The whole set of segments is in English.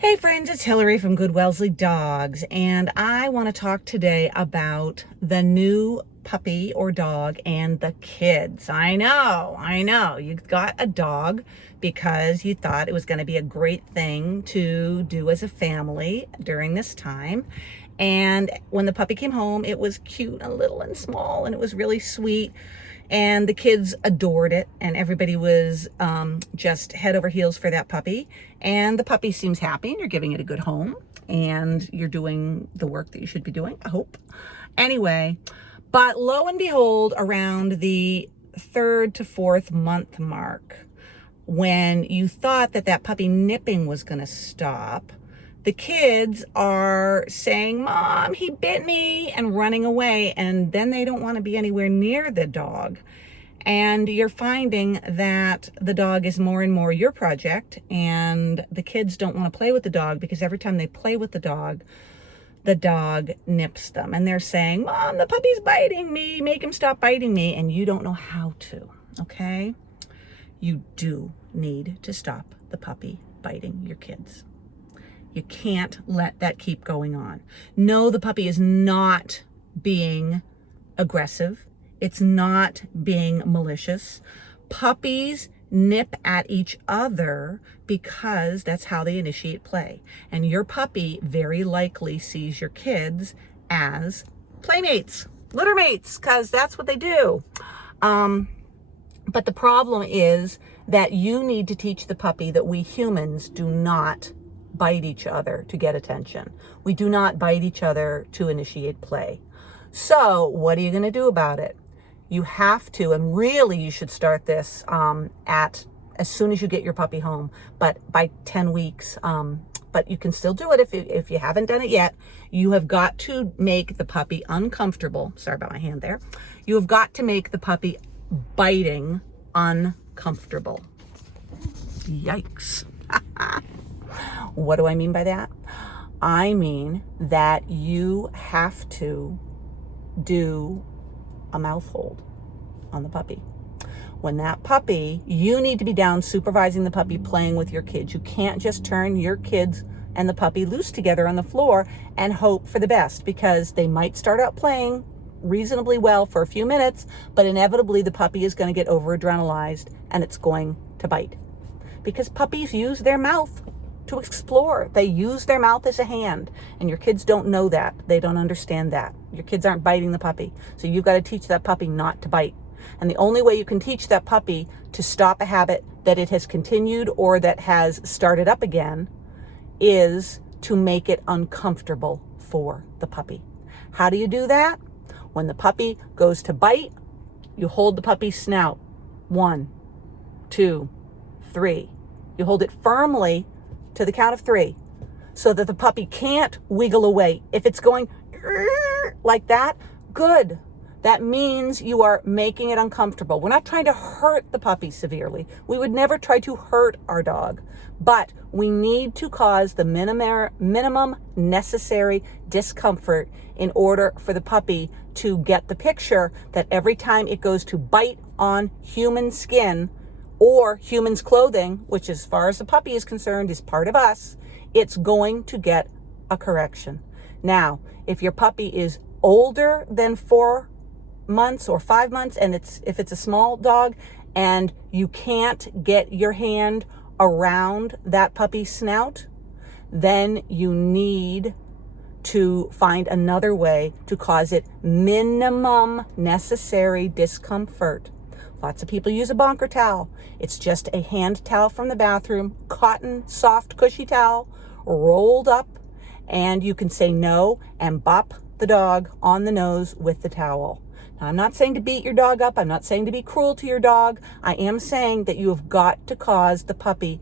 Hey friends, it's Hillary from Good Wellesley Dogs, and I want to talk today about the new puppy or dog and the kids. I know, you got a dog because you thought it was going to be a great thing to do as a family during this time. And when the puppy came home, it was cute and little and small, and it was really sweet. And the kids adored it, and everybody was just head over heels for that puppy. And the puppy seems happy, and you're giving it a good home, and you're doing the work that you should be doing, I hope. Anyway, but lo and behold, around the 3rd to 4th month mark, when you thought that that puppy nipping was going to stop, the kids are saying, "Mom, he bit me," and running away. And then they don't want to be anywhere near the dog. And you're finding that the dog is more and more your project, and the kids don't want to play with the dog because every time they play with the dog nips them. And they're saying, "Mom, the puppy's biting me. Make him stop biting me." And you don't know how to, okay? You do need to stop the puppy biting your kids. You can't let that keep going on. No, the puppy is not being aggressive. It's not being malicious. Puppies nip at each other because that's how they initiate play. And your puppy very likely sees your kids as playmates, littermates, because that's what they do. But the problem is that you need to teach the puppy that we humans do not bite each other to get attention. We do not bite each other to initiate play. So what are you going to do about it? You have to, and really you should start this as soon as you get your puppy home, but by 10 weeks. But you can still do it if you haven't done it yet. You have got to make the puppy uncomfortable. Sorry about my hand there. You have got to make the puppy biting uncomfortable. Yikes. What do I mean by that? I mean that you have to do a mouth hold on the puppy. When that puppy, you need to be down supervising the puppy, playing with your kids. You can't just turn your kids and the puppy loose together on the floor and hope for the best, because they might start out playing reasonably well for a few minutes, but inevitably the puppy is going to get over adrenalized and it's going to bite. Because puppies use their mouth to explore. They use their mouth as a hand, and your kids don't know that. They don't understand that. Your kids aren't biting the puppy. So you've got to teach that puppy not to bite. And the only way you can teach that puppy to stop a habit that it has continued or that has started up again is to make it uncomfortable for the puppy. How do you do that? When the puppy goes to bite, you hold the puppy's snout. 1, 2, 3. You hold it firmly to the count of 3 so that the puppy can't wiggle away. If it's going like that, good. That means you are making it uncomfortable. We're not trying to hurt the puppy severely. We would never try to hurt our dog, but we need to cause the minimum necessary discomfort in order for the puppy to get the picture that every time it goes to bite on human skin or humans' clothing, which as far as the puppy is concerned is part of us, it's going to get a correction. Now, if your puppy is older than 4 months or 5 months, and if it's a small dog and you can't get your hand around that puppy's snout, then you need to find another way to cause it minimum necessary discomfort. Lots of people use a bonker towel. It's just a hand towel from the bathroom, cotton, soft, cushy towel, rolled up, and you can say no and bop the dog on the nose with the towel. Now, I'm not saying to beat your dog up. I'm not saying to be cruel to your dog. I am saying that you have got to cause the puppy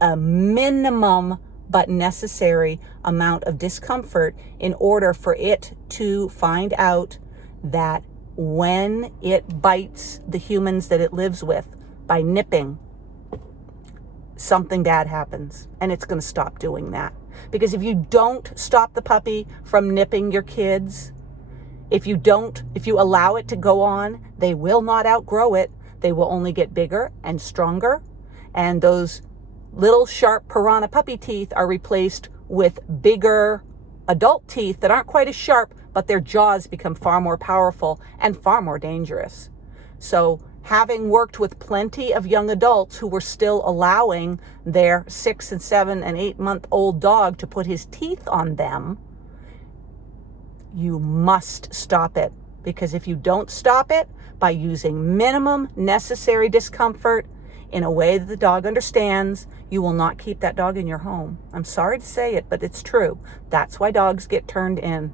a minimum but necessary amount of discomfort in order for it to find out that when it bites the humans that it lives with by nipping, something bad happens, and it's going to stop doing that. Because if you don't stop the puppy from nipping your kids, if you allow it to go on, they will not outgrow it. They will only get bigger and stronger, and those little sharp piranha puppy teeth are replaced with bigger adult teeth that aren't quite as sharp, but their jaws become far more powerful and far more dangerous. So having worked with plenty of young adults who were still allowing their 6 and 7 and 8-month-old dog to put his teeth on them, you must stop it. Because if you don't stop it by using minimum necessary discomfort in a way that the dog understands, you will not keep that dog in your home. I'm sorry to say it, but it's true. That's why dogs get turned in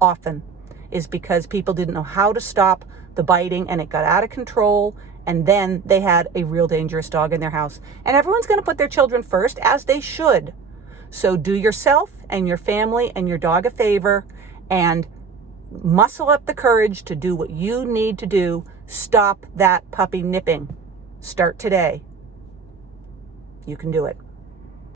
often, is because people didn't know how to stop the biting and it got out of control, and then they had a real dangerous dog in their house. And everyone's going to put their children first, as they should. So do yourself and your family and your dog a favor and muscle up the courage to do what you need to do. Stop that puppy nipping. Start today. You can do it.